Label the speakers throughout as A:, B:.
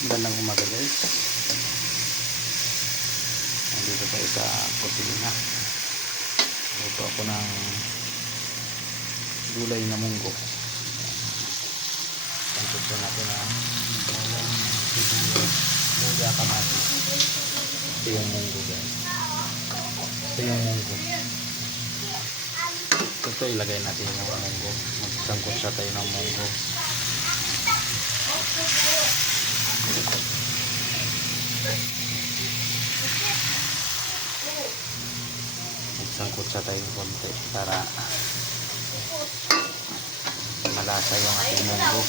A: Magandang umaga guys. Nandito tayo sa kusina. Luto ako ng gulay na munggo. Sangkot po natin ang bawang sibuyas, luya, kamatis. Ito yung munggo guys. Ito yung munggo. Ito ilagay natin yung munggo. Magsangkot siya tayo ng munggo. Magsangkot sa tayo konti para malasa yung ating munggo.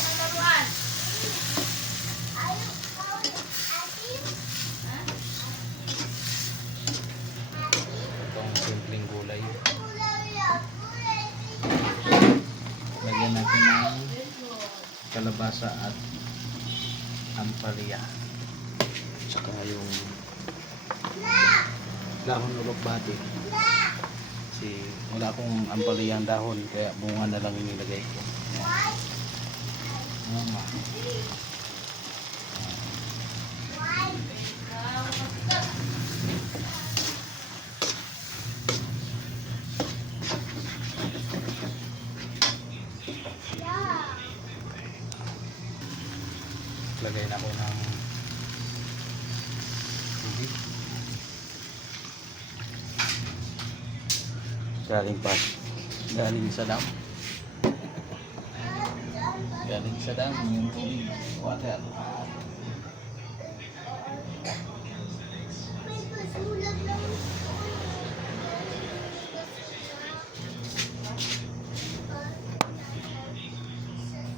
A: itong simpleng gulay. Lagyan natin ng kalabasa at ampalaya tsaka yung dahon ulok bati kasi wala akong ampaliyang dahon kaya bunga na lang inilagay ko Ayan. Tama. lagay na ko ng tubig galing pa. Galing sa dam. Galing sa dam yung tubig water.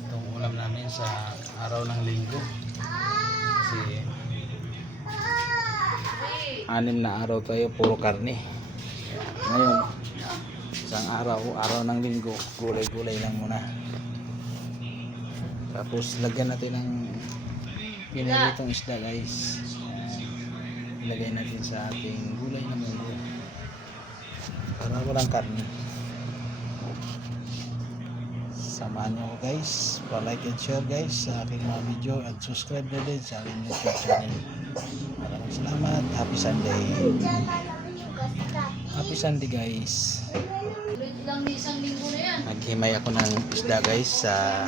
A: Itong ulam namin sa araw ng linggo. Kasi anim na araw tayo puro karne. Ngayon isang araw araw ng linggo gulay gulay lang muna. Tapos lagyan natin ng piniritong isda guys. Ilagay natin sa ating gulay na munggo para walang karne. Samahan nyo ako guys. Pa like and share guys sa aking mga video. At subscribe na din sa aking youtube channel. Maraming salamat. Happy sunday happy sunday guys. Naghimay ako ng isda guys sa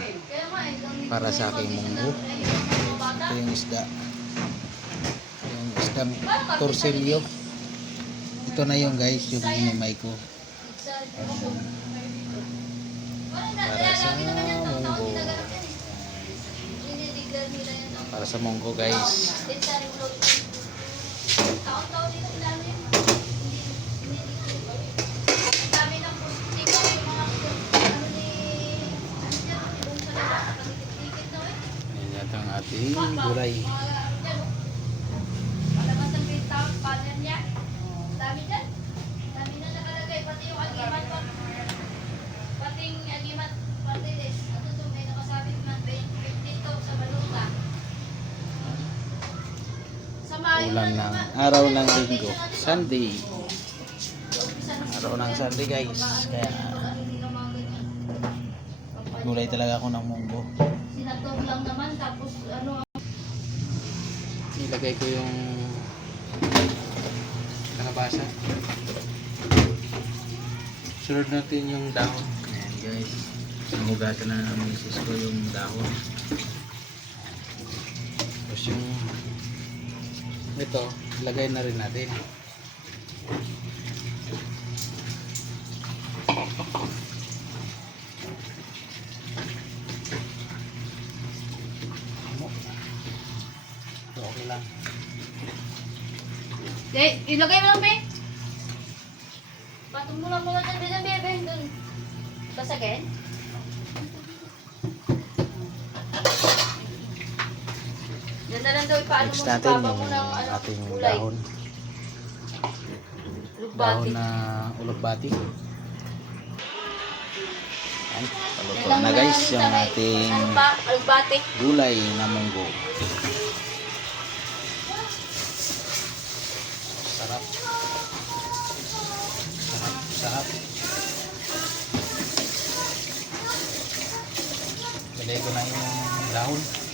A: para sa aking munggo. Ito yung isda. Yung isda. Torsilyo ito na yung guys yung hinimay ko. Para sa munggo. Para sa munggo guys.
B: Taon-taon nila plano yan. Hindi, hindi declare. Ang dami ng positibo yung mga ano ni ano dyan, yung sa nila, nakadikit-dikit na eh.
A: yan yata ang ating gulay
B: Palabas ng bintang, panan niya. Dami dyan. Dami na nakalagay. Pati yung agimat pa. Pati yung agimat partilis. At ito may nakasabi man 20 to sa baluta. Sa Mayo
A: ulam
B: na
A: ng
B: naman.
A: araw ng linggo. Sunday.
B: Ng
A: araw ng Sunday guys. Kaya gulay talaga ako ng munggo.
B: Sinatog lang naman tapos
A: ilagay ko yung kalabasa. Sunod natin yung dahon. Ayan guys. Sinugatan na ng misis ko yung dahon. Tapos yung ito ilagay na rin natin Ano? Ito, okay lang
B: Eh, ilagay mo lang, be. Patong mo lang muna dyan, dyan, bebe. Dun. Basagin? Yan na lang daw, ipaano
A: Next
B: mo sa
A: natin
B: baba mo
A: yung
B: ng ano,
A: ating
B: kulay.
A: dahon
B: Lugbati.
A: dahon na ulugbati Ayan, paluto
B: Yan lang
A: na guys yung ating
B: Ano? Alugbati.
A: gulay na munggo sarap. Sarap sarap. Bilay ko na yung dahon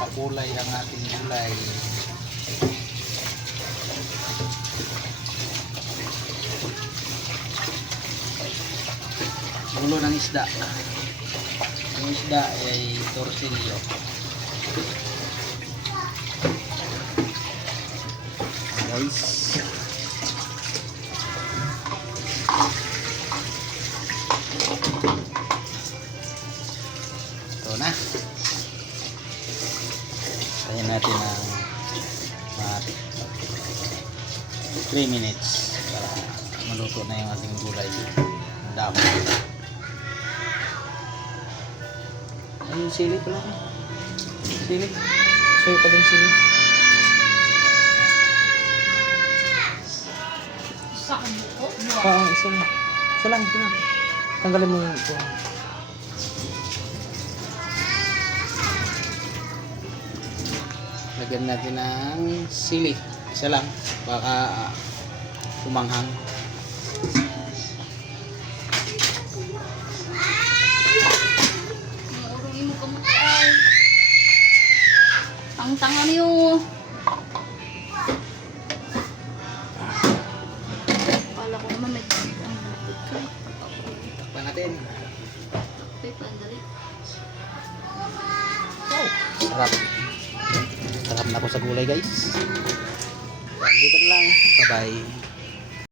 A: makulay ang ating gulay. Ulo ng isda. Yung isda ay torsilyo. Guys. Ito Kaya natin ng mga 3 minutes para maluto na yung ating gulay. Damo. Ayun, sili pala. Sili. Suyo pa din sili.
B: Sa buko.
A: Oo, isa lang. Isa lang, isa lang. Tanggalin mo yung ito. Lagyan natin ng sili. Isa lang. Baka ah, umanghang.
B: Ang tanga niyo. Kala ko naman ka.
A: Takpan natin.
B: Okay, pandali.
A: Wow, sarap. Ako sa gulay guys. Dito lang. Bye-bye.